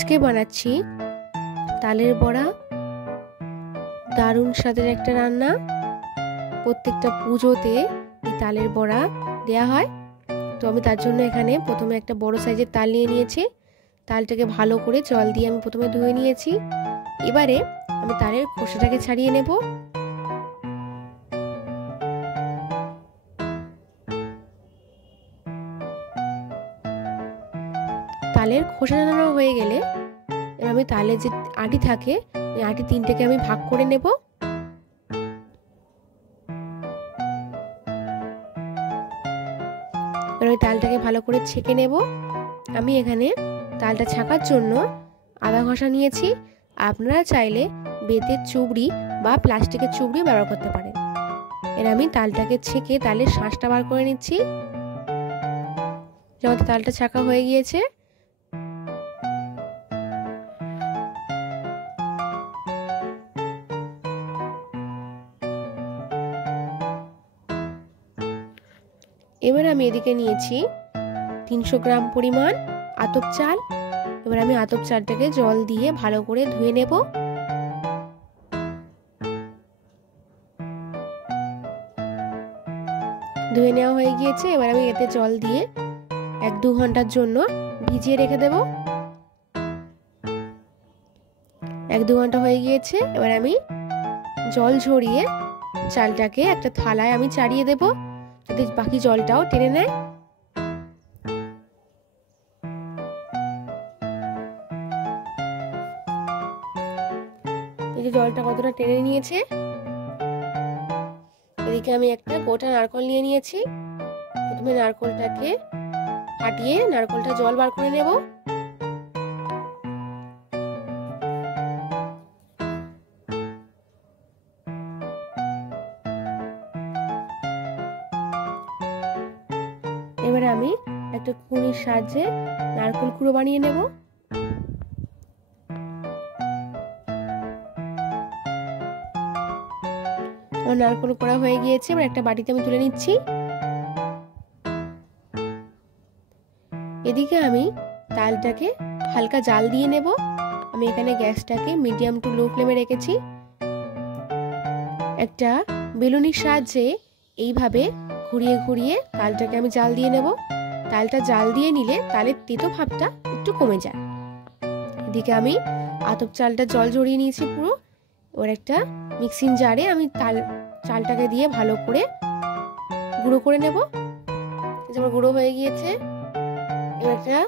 আজকে বানাচ্ছি তালের বড়া। দারুণ স্বাদের একটা রান্না। প্রত্যেকটা পুজোতে এই তালের বড়া দেয়া হয়। তো আমি তার জন্য এখানে প্রথমে একটা বড় সাইজের তাল নিয়ে নিয়েছি। তালটাকে ভালো করে জল দিয়ে আমি প্রথমে ধুয়ে নিয়েছি। এবারে আমি তালের খোসাটাকে ছাড়িয়ে নেব। তালের খোসা ছাড়ানো হয়ে গেলে আমি তালের যে আটি থাকে ওই আটি তিনটাকে আমি ভাগ করে নেব। আমি তালটাকে ভালো করে ছেঁকে নেব। আমি এখানে তালটা ছাকার জন্য আদা ঘষা নিয়েছি। আপনারা চাইলে বেতের চুবড়ি বা প্লাস্টিকের চুবড়ি ব্যবহার করতে পারেন। এর আমি তালটাকে ছেঁকে তালের শাঁসটা বার করে নিচ্ছি। যেমন তালটা ছাকা হয়ে গিয়েছে। এবার আমি এদিকে নিয়েছি 300 গ্রাম পরিমাণ আতপ চাল। এবার আমি আতপ চালটাকে জল দিয়ে ভালো করে ধুয়ে নেব। ধুয়ে নেওয়া হয়ে গিয়েছে। এবার আমি এতে জল দিয়ে 1-2 ঘন্টার জন্য ভিজিয়ে রেখে দেব। 1-2 ঘন্টা হয়ে গিয়েছে। এবার আমি জল ঝরিয়ে চালটাকে একটা থালায় আমি চাড়িয়ে দেব, যাতে বাকি জলটাও টেনে নেয়। এই যে জলটা কতটা টেনে নিয়েছে। এদিকে আমি একটা গোটা নারকেল নিয়ে নিয়েছি। প্রথমে নারকেলটাকে ফাটিয়ে নারকেলটা জল বার করে নেব। এবারে আমি একটা খুনির সাহায্যে নারকেল কুড়ো বানিয়ে নেব। আমার নারকেল করা হয়ে গিয়েছে। এবার একটা বাটিতে আমি তুলে নিচ্ছি। এদিকে আমি তালটাকে হালকা জাল দিয়ে নেব। আমি এখানে গ্যাসটাকে মিডিয়াম টু লো ফ্লেমে রেখেছি। একটা বেলুনির সাহায্যে এইভাবে ঘুরিয়ে ঘুরিয়ে তালটাকে আমি জাল দিয়ে নেব। তালটা জাল দিয়ে নিলে তালের তেতো ভাবটা একটু কমে যায়। এদিকে আমি আতপ চালটা জল ঝরিয়ে নিয়েছি পুরো। এবার একটা মিক্সিং জারে আমি চালটাকে দিয়ে ভালো করে গুঁড়ো করে নেব। যেমন গুঁড়ো হয়ে গিয়েছে। এবার একটা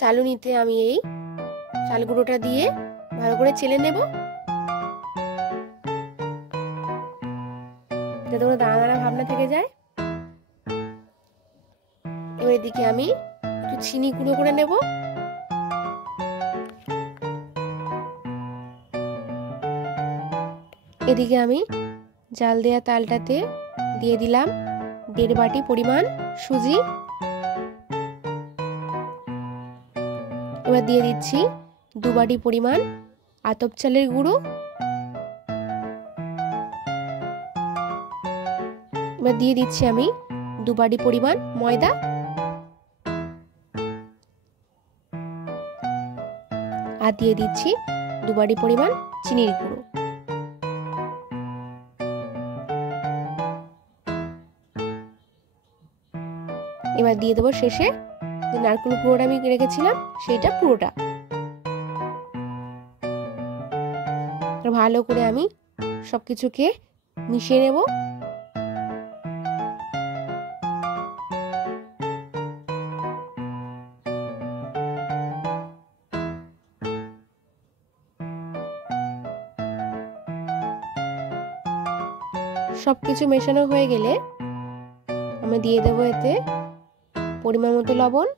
চালুনিতে আমি এই চাল গুঁড়োটা দিয়ে ভালো করে চেলে নেব, যাতে কোনো দানা দানা ভাব না থেকে যায়। এবার এদিকে আমি একটু চিনি গুঁড়ো করে নেব। এদিকে আমি জাল দেওয়া তালটাতে দিয়ে দিলাম 1.5 বাটি পরিমাণ সুজি। এবার দিয়ে দিচ্ছি 2 বাটি পরিমাণ আতপ চালের গুঁড়ো। এবার দিয়ে দিচ্ছি আমি 2 বাটি পরিমাণ ময়দা। আর দিয়ে দিচ্ছি 2 বাটি পরিমাণ চিনির গুঁড়ো। এবার দিয়ে দেবো শেষে যে নারকেল গুঁড়োটা আমি রেখেছিলাম সেটা পুরোটা। ভালো করে আমি সবকিছুকে মিশিয়ে নেব। সবকিছু মেশানো হয়ে গেলে আমি দিয়ে দেবো এতে পরিমাণ মতো লবণ।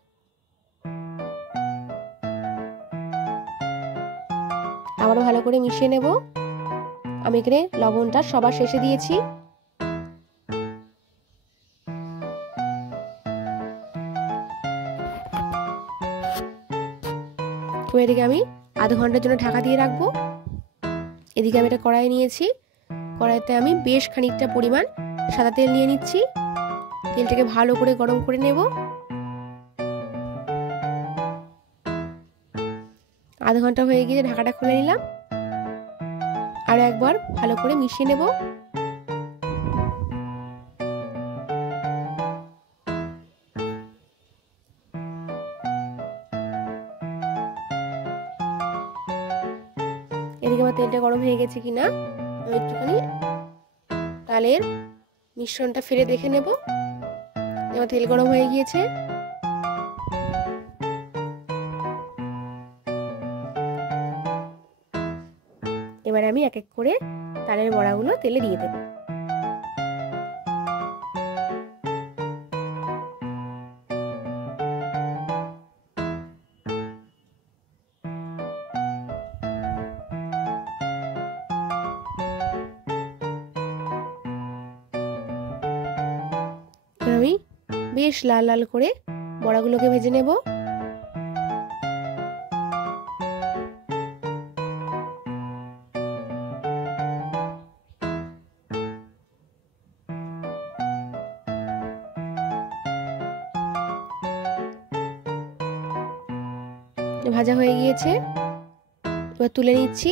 আবারও ভালো করে মিশিয়ে নেব। আমি এখানে লবণটা সবার শেষে দিয়েছি। তো এদিকে আমি আধা ঘন্টার জন্য ঢাকা দিয়ে রাখবো। এদিকে আমি একটা কড়াই নিয়েছি। কড়াইতে আমি বেশ খানিকটা পরিমাণ সাদা তেল নিয়ে নিচ্ছি। তেলটাকে ভালো করে গরম করে নেব। আধা ঘন্টা হয়ে গিয়ে ঢাকাটা খুলে নিলাম, আর একবার ভালো করে মিশিয়ে নেব। এদিকে আমার তেলটা গরম হয়ে গেছে কিনা আমি একটুখানি তালের মিশ্রণটা ফেলে দেখে নেব। এবার তেল গরম হয়ে গিয়েছে, এবার আমি এক এক করে তালের বড়াগুলো তেলে দিয়ে দেব। আমি বেশ লাল লাল করে বড়াগুলোকে ভেজে নেব। ভাজা হয়ে গিয়েছে, এবার তুলে নিচ্ছি।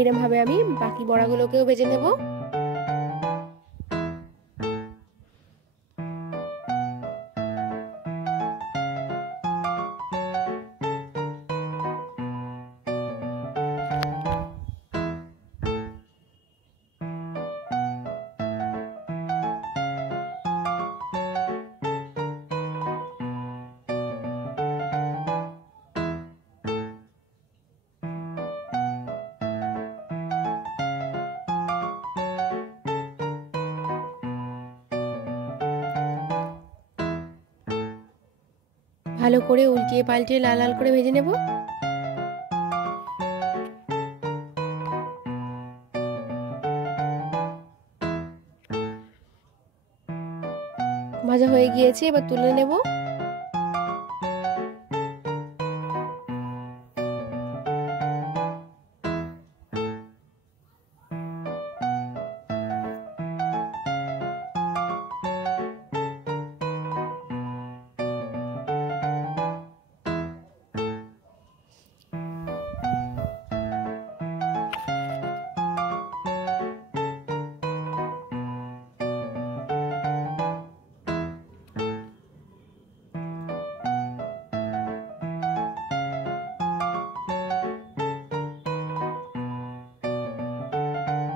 এরকম ভাবে আমি বাকি বড়াগুলোকেও ভেজে নেব। ভালো করে উল্টিয়ে পাল্টিয়ে লাল লাল করে ভেজে নেব। ভাজা হয়ে গিয়েছে, এবার তুলে নেব।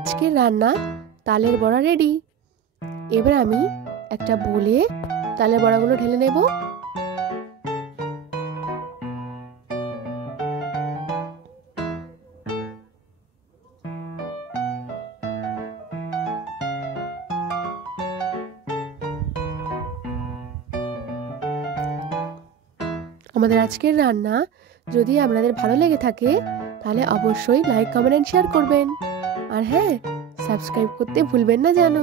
আজকের রান্না তালের বড়া রেডি। এবার আমি একটা বোলে তালের বড়াগুলো ঢেলে নেব। আমাদের আজকের রান্না যদি আপনাদের ভালো লেগে থাকে তাহলে অবশ্যই লাইক, কমেন্ট, শেয়ার করবেন। আর হ্যাঁ, সাবস্ক্রাইব করতে ভুলবেন না যেন।